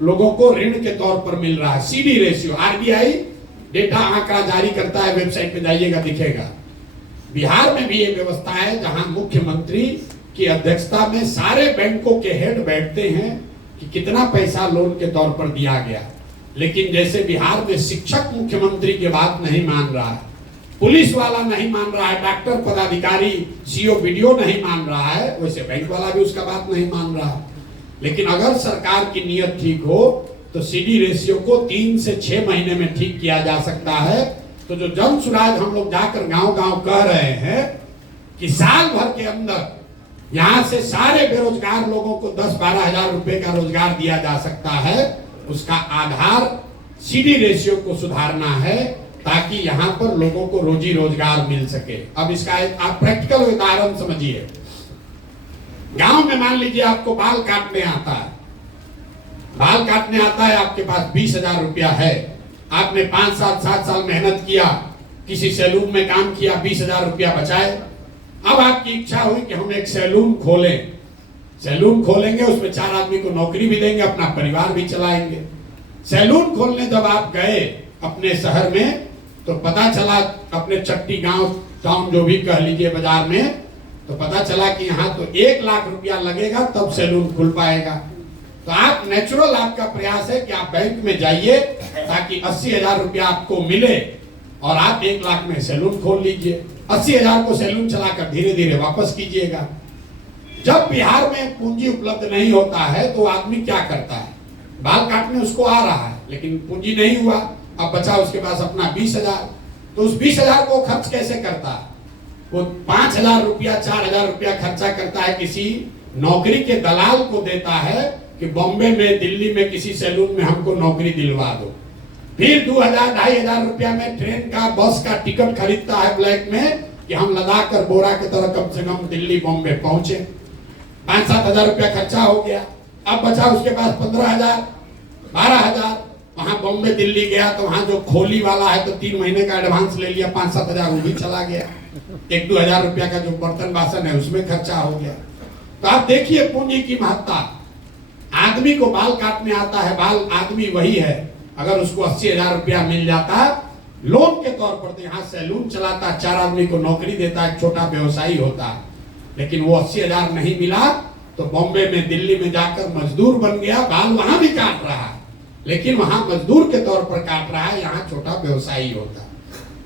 लोगों को ऋण के तौर पर मिल रहा है। सीडी रेशियो, आरबीआई डेटा आंकड़ा जारी करता है, वेबसाइट पे जाइएगा दिखेगा। बिहार में भी ये व्यवस्था है जहां मुख्यमंत्री की अध्यक्षता में सारे बैंकों के हेड बैठते हैं कि कितना पैसा लोन के तौर पर दिया गया। लेकिन जैसे बिहार में शिक्षक मुख्यमंत्री की बात नहीं मान रहा है, पुलिस वाला नहीं मान रहा है, डॉक्टर, पदाधिकारी, सीओ, वीडियो नहीं मान रहा है, वैसे बैंक वाला भी उसका बात नहीं मान रहा है। लेकिन अगर सरकार की नीयत ठीक हो तो सीडी रेशियो को 3 से 6 महीने में ठीक किया जा सकता है। तो जो जन स्वराज हम लोग जाकर गांव-गांव कह रहे हैं कि साल भर के अंदर यहाँ से सारे बेरोजगार लोगों को 10-12 हजार रुपए का रोजगार दिया जा सकता है। उसका आधार सीडी रेशियो को सुधारना है ताकि यहाँ पर लोगों को रोजी रोजगार मिल सके। अब इसका एक आप प्रैक्टिकल उदाहरण समझिए। गांव में मान लीजिए आपको बाल काटने आता है, बाल काटने आता है, आपके पास 20,000 रुपया है, आपने 5 साल 7 साल मेहनत किया, किसी सैलून में काम किया, 20,000 रुपया बचाए। अब आपकी इच्छा हुई कि हम एक सैलून खोलें, सैलून खोलेंगे, उसमें 4 आदमी को नौकरी भी देंगे, अपना परिवार भी चलाएंगे। सैलून खोलने जब आप गए अपने शहर में तो पता चला, अपने चट्टी गांव टाउन जो भी कह लीजिए बाजार में, तो पता चला कि यहाँ तो 1 लाख रुपया लगेगा तब सैलून खुल पाएगा। तो आप नेचुरल आपका प्रयास है कि आप बैंक में जाइए ताकि 80,000 रुपया आपको मिले और आप 1 लाख में सैलून खोल लीजिए। 80,000 को सैलून चलाकर धीरे धीरे वापस कीजिएगा। जब बिहार में पूंजी उपलब्ध नहीं होता है तो आदमी क्या करता है, बाल काटने उसको आ रहा है लेकिन पूंजी नहीं हुआ, अब बचा उसके पास अपना 20,000, तो उस 20,000 को खर्च कैसे करता है? वो 5,000 रुपया 4,000 रुपया खर्चा करता है, किसी नौकरी के दलाल को देता है कि बॉम्बे में दिल्ली में किसी सैलून में हमको नौकरी दिलवा दो। फिर 2,000-2,500 रुपया में ट्रेन का बस का टिकट खरीदता है ब्लैक में कि हम लद्दाख कर बोरा की तरह कम से कम दिल्ली बॉम्बे पहुंचे। 5-7 हजार रुपया खर्चा हो गया, अब बचा उसके पास 15,000 12,000। वहां बॉम्बे दिल्ली गया तो वहां जो खोली वाला है तो 3 महीने का एडवांस ले लिया, 5-7 हजार वो भी चला गया। 1-2 हजार रुपया का जो बर्तन बासन है उसमें खर्चा हो गया। तो आप देखिए पूंजी की महत्ता। आदमी को बाल काटने आता है, बाल आदमी वही है, अगर उसको 80,000 रुपया मिल जाता लोन के तौर पर तो यहाँ सैलून चलाता, 4 आदमी को नौकरी देता, एक छोटा व्यवसायी होता। लेकिन वो 80,000 नहीं मिला तो बॉम्बे में दिल्ली में जाकर मजदूर बन गया, बाल वहां भी काट रहा है लेकिन वहां मजदूर के तौर पर काट रहा है, यहाँ छोटा व्यवसायी होता।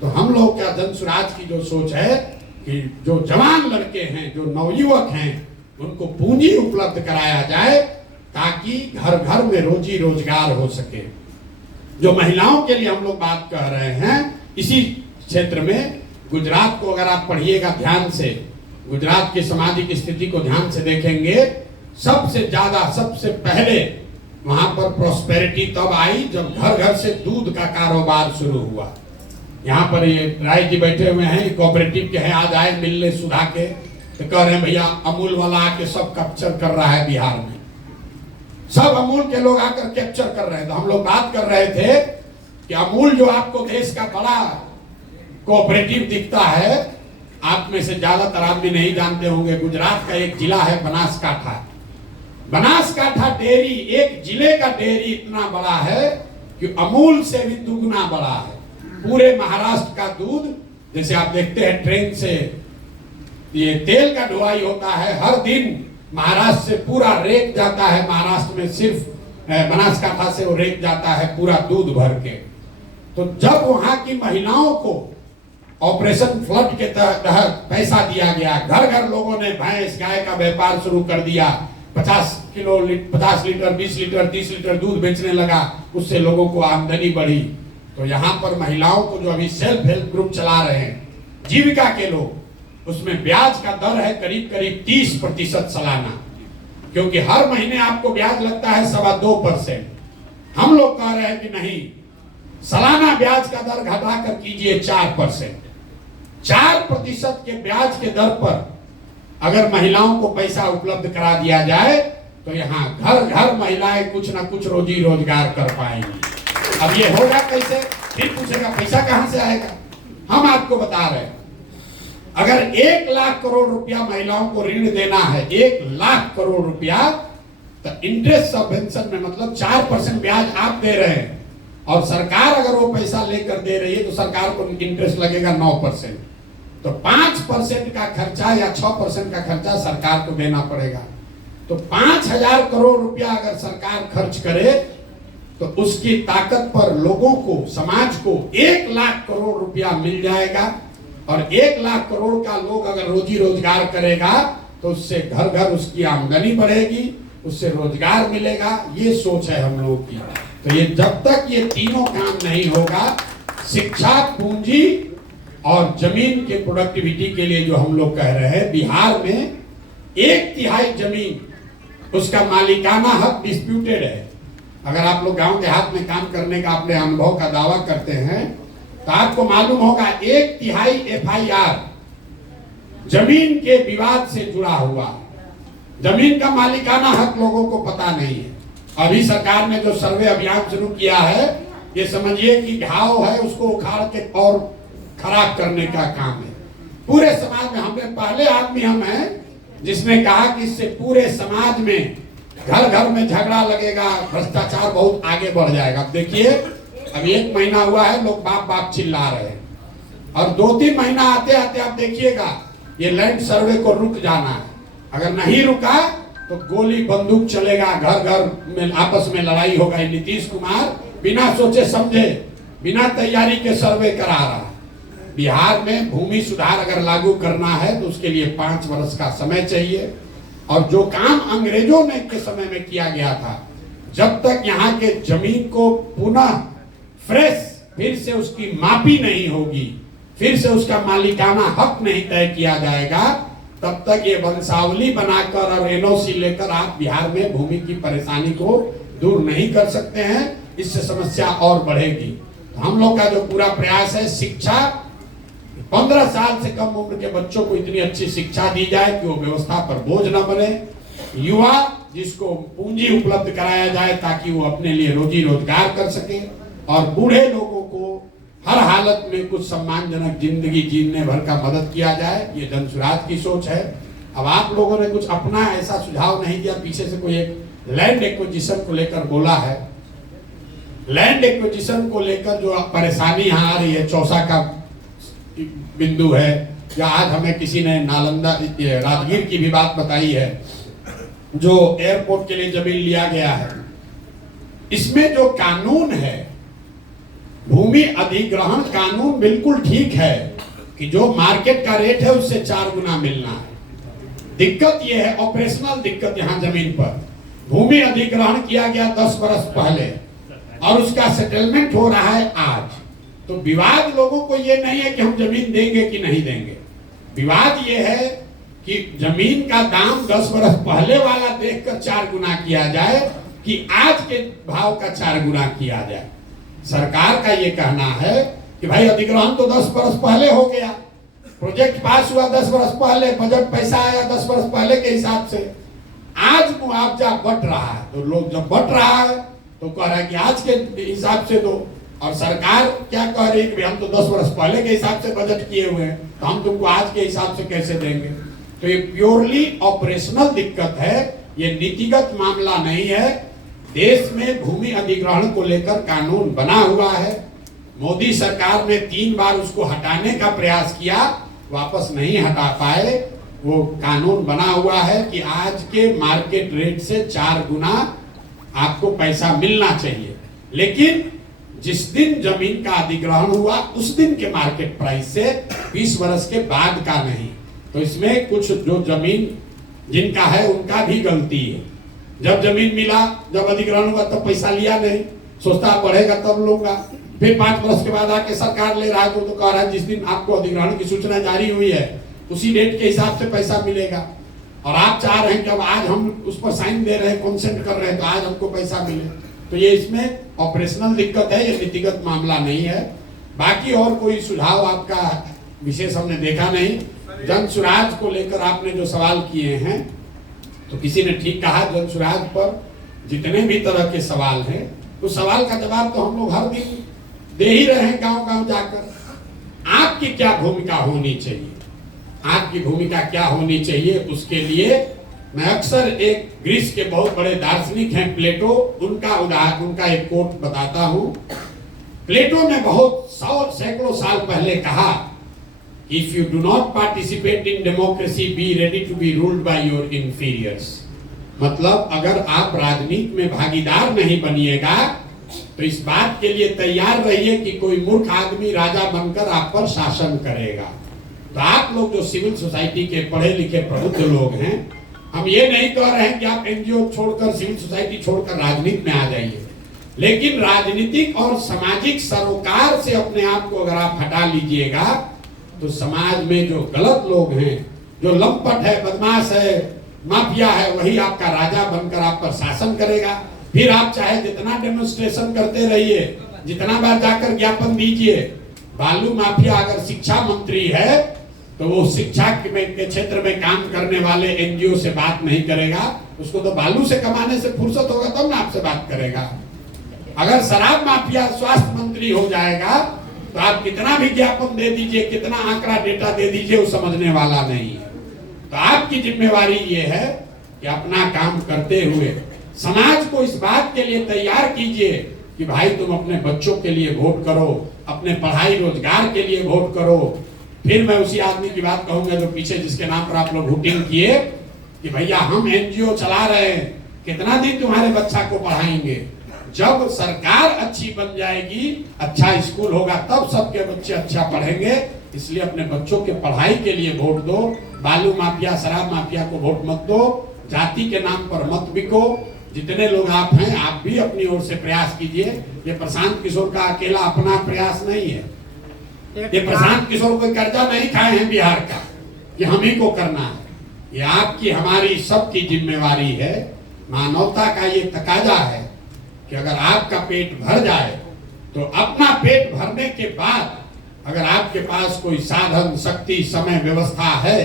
तो हम लोग क्या जन स्वराज की जो सोच है कि जो जवान लड़के हैं, जो नवयुवक हैं, उनको पूंजी उपलब्ध कराया जाए ताकि घर घर में रोजी रोजगार हो सके। जो महिलाओं के लिए हम लोग बात कह रहे हैं, इसी क्षेत्र में गुजरात को अगर आप पढ़िएगा ध्यान से, गुजरात की सामाजिक स्थिति को ध्यान से देखेंगे, सबसे ज्यादा सबसे पहले वहां पर प्रॉस्पेरिटी तब आई जब घर घर से दूध का कारोबार शुरू हुआ। यहाँ पर ये राय जी बैठे हुए हैं, कोऑपरेटिव के हैं, आज आए मिलने सुधा के, तो कह रहे हैं भैया अमूल वाला आके सब कैप्चर कर रहा है बिहार में, सब अमूल के लोग आकर कैप्चर कर रहे हैं। तो हम लोग बात कर रहे थे कि अमूल जो आपको देश का बड़ा कोऑपरेटिव दिखता है, आप में से ज्यादातर आदमी नहीं जानते होंगे, गुजरात का एक जिला है बनासकाठा। बनासकाठा डेयरी, एक जिले का डेयरी इतना बड़ा है कि अमूल से भी दुगना बड़ा है। पूरे महाराष्ट्र का दूध, जैसे आप देखते हैं ट्रेन से ये तेल का ढुलाई होता है, हर दिन महाराष्ट्र से पूरा रेक जाता है, महाराष्ट्र में सिर्फ बनासकाठा से वो रेक जाता है पूरा दूध भर के। तो जब वहां की महिलाओं को ऑपरेशन फ्लड के तहत पैसा दिया गया, घर घर लोगों ने भैंस गाय का व्यापार शुरू कर दिया, 50 लीटर 20 लीटर 30 लीटर दूध बेचने लगा, उससे लोगों को आमदनी बढ़ी। तो यहाँ पर महिलाओं को जो अभी सेल्फ हेल्प ग्रुप चला रहे हैं जीविका के लोग, उसमें ब्याज का दर है करीब करीब 30% सालाना, क्योंकि हर महीने आपको ब्याज लगता है 2.25%। हम लोग कह रहे हैं कि नहीं, सालाना ब्याज का दर घटाकर कीजिए 4%। 4% के ब्याज के दर पर अगर महिलाओं को पैसा उपलब्ध करा दिया जाए तो यहाँ घर घर महिलाएं कुछ ना कुछ रोजी रोजगार कर पाएंगी। अब ये होगा कैसे? फिर पूछेगा पैसा कहां से आएगा? हम आपको बता रहे हैं, अगर 1 लाख करोड़ रुपया महिलाओं को ऋण देना है, 1 लाख करोड़ रुपया, तो इंटरेस्ट सबवेंशन में मतलब 4% ब्याज आप दे रहे हैं और सरकार अगर वो पैसा लेकर दे रही है तो सरकार को इंटरेस्ट लगेगा 9%। तो 5% का खर्चा या 6% का खर्चा सरकार को देना पड़ेगा। तो 5,000 करोड़ रुपया अगर सरकार खर्च करे तो उसकी ताकत पर लोगों को, समाज को 1 लाख करोड़ रुपया मिल जाएगा। और 1 लाख करोड़ का लोग अगर रोजी रोजगार करेगा तो उससे घर घर उसकी आमदनी बढ़ेगी, उससे रोजगार मिलेगा। ये सोच है हम लोगों की। तो ये जब तक ये तीनों काम नहीं होगा, शिक्षा, पूंजी और जमीन के प्रोडक्टिविटी के लिए जो हम लोग कह रहे हैं, बिहार में 1/3 जमीन उसका मालिकाना हक डिस्प्यूटेड है। अगर आप लोग गांव देहात में काम करने का अपने अनुभव का दावा करते हैं तो आपको मालूम होगा 1/3 FIR जमीन के विवाद से जुड़ा हुआ। जमीन का मालिकाना हक लोगों को पता नहीं है। अभी सरकार ने जो सर्वे अभियान शुरू किया है, ये समझिए कि घाव है उसको उखाड़ के और खराब करने का काम है। पूरे समाज में हमें पहले आदमी हम हैं जिसने कहा कि इससे पूरे समाज में घर घर में झगड़ा लगेगा, भ्रष्टाचार बहुत आगे बढ़ जाएगा। अब देखिए अभी 1 महीना हुआ है, लोग बाप बाप चिल्ला रहे हैं, और 2-3 महीना आते आते आप देखिएगा ये लैंड सर्वे को रुक जाना है। अगर नहीं रुका तो गोली बंदूक चलेगा, घर घर में आपस में लड़ाई होगा। नीतीश कुमार बिना सोचे समझे, बिना तैयारी के सर्वे करा रहा है। बिहार में भूमि सुधार अगर लागू करना है तो उसके लिए 5 वर्ष का समय चाहिए, और जो काम अंग्रेजों ने के समय में किया गया था, जब तक यहाँ के जमीन को पुनः फ्रेश फिर से उसकी मापी नहीं होगी, फिर से उसका मालिकाना हक नहीं तय किया जाएगा, तब तक ये वंशावली बनाकर और NOC लेकर आप बिहार में भूमि की परेशानी को दूर नहीं कर सकते हैं। इससे समस्या और बढ़ेगी। तो हम लोग का जो पूरा प्रयास है, शिक्षा 15 साल से कम उम्र के बच्चों को इतनी अच्छी शिक्षा दी जाए कि वो व्यवस्था पर बोझ न बने। युवा जिसको पूंजी उपलब्ध कराया जाए ताकि वो अपने लिए रोजी रोजगार कर सके, और बूढ़े लोगों को हर हालत में कुछ सम्मानजनक जिंदगी जीने भर का मदद किया जाए। ये जन स्वराज की सोच है। अब आप लोगों ने कुछ अपना ऐसा सुझाव नहीं दिया। पीछे से कोई एक लैंड एक्विजिशन को लेकर बोला है। लैंड एक्विजिशन को लेकर जो परेशानी यहाँ आ रही है, चौसा का बिंदु है, या आज हमें किसी ने नालंदा राजगीर की भी बात बताई है, जो एयरपोर्ट के लिए जमीन लिया गया है। इसमें जो कानून है, भूमि अधिग्रहण कानून बिल्कुल ठीक है कि जो मार्केट का रेट है उससे 4 गुना मिलना है। दिक्कत यह है, ऑपरेशनल दिक्कत, यहाँ जमीन पर भूमि अधिग्रहण किया गया 10 वर्ष पहले और उसका सेटलमेंट हो रहा है आज। तो विवाद लोगों को ये नहीं है कि हम जमीन देंगे कि नहीं देंगे। विवाद ये है कि जमीन का दाम 10 वर्ष पहले वाला देखकर 4 गुना किया जाए कि आज के भाव का 4 गुना किया जाए। सरकार का ये कहना है कि भाई अधिग्रहण तो 10 वर्ष पहले हो गया, प्रोजेक्ट पास हुआ 10 वर्ष पहले, बजट पैसा आया 10 वर्ष पहले के हिसाब से, आज मुआवजा बट रहा है। तो लोग जब बट रहा है तो कह रहा है कि आज के हिसाब से दो, और सरकार क्या कह रही है कि हम तो 10 वर्ष पहले के हिसाब से बजट किए हुए हैं, तो हम तुमको आज के हिसाब से कैसे देंगे। तो ये प्योरली ऑपरेशनल दिक्कत है, ये नीतिगत मामला नहीं है। देश में भूमि अधिग्रहण को लेकर कानून बना हुआ है। मोदी सरकार ने 3 बार उसको हटाने का प्रयास किया, वापस नहीं हटा पाए। वो कानून बना हुआ है कि आज के मार्केट रेट से 4 गुना आपको पैसा मिलना चाहिए, लेकिन जिस दिन जमीन का अधिग्रहण हुआ उस दिन के मार्केट प्राइस से, 20 वर्ष के बाद का नहीं। तो इसमें कुछ जो जमीन जिनका है उनका भी गलती है। जब जमीन मिला, जब अधिग्रहण हुआ तब पैसा लिया नहीं, सोचता बढ़ेगा तब लूंगा। फिर 5 वर्ष के बाद आके सरकार ले रहा है तो कह रहा है जिस दिन आपको अधिग्रहण की सूचना जारी हुई है उसी डेट के हिसाब से पैसा मिलेगा। और आप चाह रहे हैं कि अब आज हम उस पर साइन दे रहे हैं, कंसेंट कर रहे हैं, तो आज हमको पैसा मिले। तो ये इसमें ऑपरेशनल दिक्कत है, ये नीतिगत मामला नहीं है। बाकी और कोई सुझाव आपका विशेष हमने देखा नहीं। जन सुराज को लेकर आपने जो सवाल किए हैं, तो किसी ने ठीक कहा, जन सुराज पर जितने भी तरह के सवाल हैं उस सवाल का जवाब तो हम लोग हर दिन दे ही रहे हैं गांव गांव जाकर। आपकी क्या भूमिका होनी चाहिए, आपकी भूमिका क्या होनी चाहिए, उसके लिए मैं अक्सर एक ग्रीस के बहुत बड़े दार्शनिक हैं प्लेटो, उनका एक कोट बताता हूं। प्लेटो ने बहुत सैकड़ों साल पहले कहा, if you do not participate in democracy be ready to be ruled by your inferiors. मतलब अगर आप राजनीति में भागीदार नहीं बनिएगा तो इस बात के लिए तैयार रहिए कि कोई मूर्ख आदमी राजा बनकर आप पर शासन करेगा। तो आप लोग जो सिविल सोसाइटी के पढ़े लिखे प्रबुद्ध लोग हैं, हम ये नहीं कह रहे हैं कि आप एनजीओ छोड़कर, सिविल सोसाइटी छोड़कर राजनीति में आ जाइए, लेकिन राजनीतिक और सामाजिक सरोकार से अपने आप को अगर आप हटा लीजिएगा तो समाज में जो गलत लोग हैं, जो लंपट है, बदमाश है, माफिया है वही आपका राजा बनकर आप पर शासन करेगा। फिर आप चाहे जितना डेमोन्स्ट्रेशन करते रहिए, जितना बार जाकर ज्ञापन दीजिए, बालू माफिया अगर शिक्षा मंत्री है तो वो शिक्षा के क्षेत्र में काम करने वाले एनजीओ से बात नहीं करेगा। उसको तो बालू से कमाने से फुर्सत होगा तब ना आपसे बात करेगा। अगर शराब माफिया स्वास्थ्य मंत्री हो जाएगा तो आप कितना भी ज्ञापन दे दीजिए, कितना आंकड़ा डेटा दे दीजिए, वो समझने वाला नहीं है। तो आपकी जिम्मेवारी ये है कि अपना काम करते हुए समाज को इस बात के लिए तैयार कीजिए कि भाई तुम अपने बच्चों के लिए वोट करो, अपने पढ़ाई रोजगार के लिए वोट करो। फिर मैं उसी आदमी की बात कहूंगा जो पीछे जिसके नाम पर आप लोग वोटिंग किए कि भैया हम एनजीओ चला रहे हैं, कितना दिन तुम्हारे बच्चा को पढ़ाएंगे। जब सरकार अच्छी बन जाएगी, अच्छा स्कूल होगा, तब सबके बच्चे अच्छा पढ़ेंगे। इसलिए अपने बच्चों के पढ़ाई के लिए वोट दो। बालू माफिया, शराब माफिया को वोट मत दो। जाति के नाम पर मत बिको। जितने लोग आप हैं, आप भी अपनी ओर से प्रयास कीजिए। ये प्रशांत किशोर का अकेला अपना प्रयास नहीं है। ये प्रशांत किशोर कोई कर्जा नहीं खाए हैं बिहार का कि हम ही को करना है। ये आपकी हमारी सबकी जिम्मेवारी है। मानवता का ये तकाजा है कि अगर आपका पेट भर जाए तो अपना पेट भरने के बाद अगर आपके पास कोई साधन, शक्ति, समय, व्यवस्था है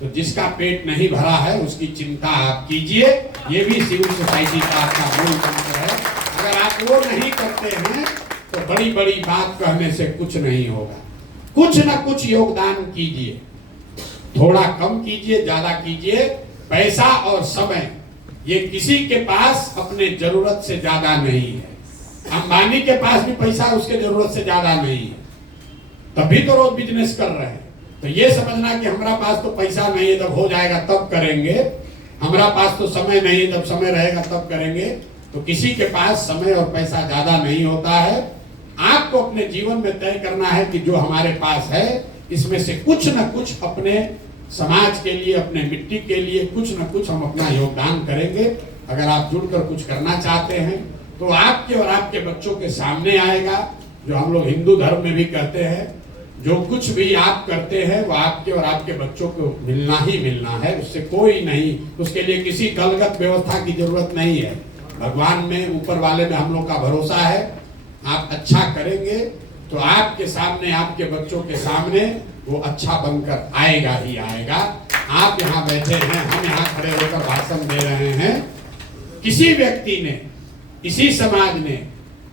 तो जिसका पेट नहीं भरा है उसकी चिंता आप कीजिए। ये भी सिविल सोसाइटी का आपका मूल मंत्र है। अगर आप वो नहीं करते हैं तो बड़ी बड़ी बात कहने से कुछ नहीं होगा। कुछ ना कुछ योगदान कीजिए, थोड़ा कम कीजिए, ज्यादा कीजिए। पैसा और समय ये किसी के पास अपने जरूरत से ज्यादा नहीं है। अंबानी के पास भी पैसा उसके जरूरत से ज्यादा नहीं है, तभी तो रोज बिजनेस कर रहे हैं। तो ये समझना कि हमारा पास तो पैसा नहीं है, जब हो जाएगा तब करेंगे, हमारा पास तो समय नहीं है, जब समय रहेगा तब करेंगे, तो किसी के पास समय और पैसा ज्यादा नहीं होता है। आपको अपने जीवन में तय करना है कि जो हमारे पास है इसमें से कुछ न कुछ अपने समाज के लिए, अपने मिट्टी के लिए कुछ न कुछ हम अपना योगदान करेंगे। अगर आप जुड़कर कुछ करना चाहते हैं तो आपके और आपके बच्चों के सामने आएगा। जो हम लोग हिंदू धर्म में भी कहते हैं, जो कुछ भी आप करते हैं वो आपके और आपके बच्चों को मिलना ही मिलना है, उससे कोई नहीं, उसके लिए किसी दलगत व्यवस्था की जरूरत नहीं है। भगवान में, ऊपर वाले में हम लोग का भरोसा है। आप अच्छा करेंगे तो आपके सामने, आपके बच्चों के सामने वो अच्छा बनकर आएगा ही आएगा। आप यहाँ बैठे हैं, हम यहाँ खड़े होकर भाषण दे रहे हैं। किसी व्यक्ति ने, किसी समाज ने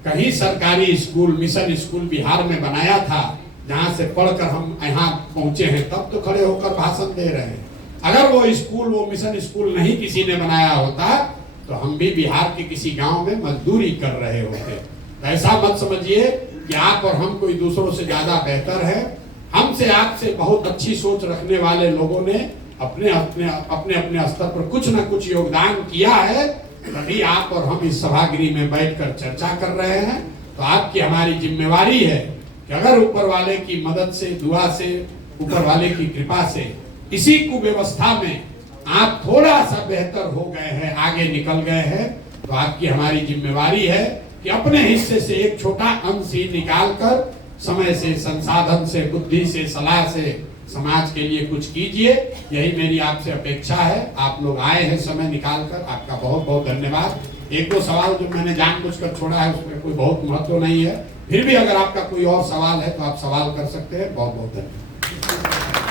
कहीं सरकारी स्कूल, मिशन स्कूल बिहार में बनाया था जहां से पढ़कर हम यहाँ पहुंचे हैं, तब तो खड़े होकर भाषण दे रहे हैं। अगर वो स्कूल, वो मिशन स्कूल नहीं किसी ने बनाया होता तो हम भी बिहार के किसी गांव में मजदूरी कर रहे होते। ऐसा मत समझिए कि आप और हम कोई दूसरों से ज्यादा बेहतर है। हमसे, आपसे बहुत अच्छी सोच रखने वाले लोगों ने अपने अपने स्तर पर कुछ न कुछ योगदान किया है, तभी आप और हम इस सभागृह में बैठकर चर्चा कर रहे हैं। तो आपकी हमारी जिम्मेवारी है कि अगर ऊपर वाले की मदद से, दुआ से, ऊपर वाले की कृपा से इसी कुव्यवस्था में आप थोड़ा सा बेहतर हो गए हैं, आगे निकल गए हैं, तो आपकी हमारी जिम्मेवारी है कि अपने हिस्से से एक छोटा अंश ही निकालकर समय से, संसाधन से, बुद्धि से, सलाह से समाज के लिए कुछ कीजिए। यही मेरी आपसे अपेक्षा है। आप लोग आए हैं समय निकालकर, आपका बहुत बहुत धन्यवाद। एक दो सवाल जो मैंने जानबूझकर छोड़ा है उसमें कोई बहुत महत्व नहीं है, फिर भी अगर आपका कोई और सवाल है तो आप सवाल कर सकते हैं। बहुत बहुत धन्यवाद।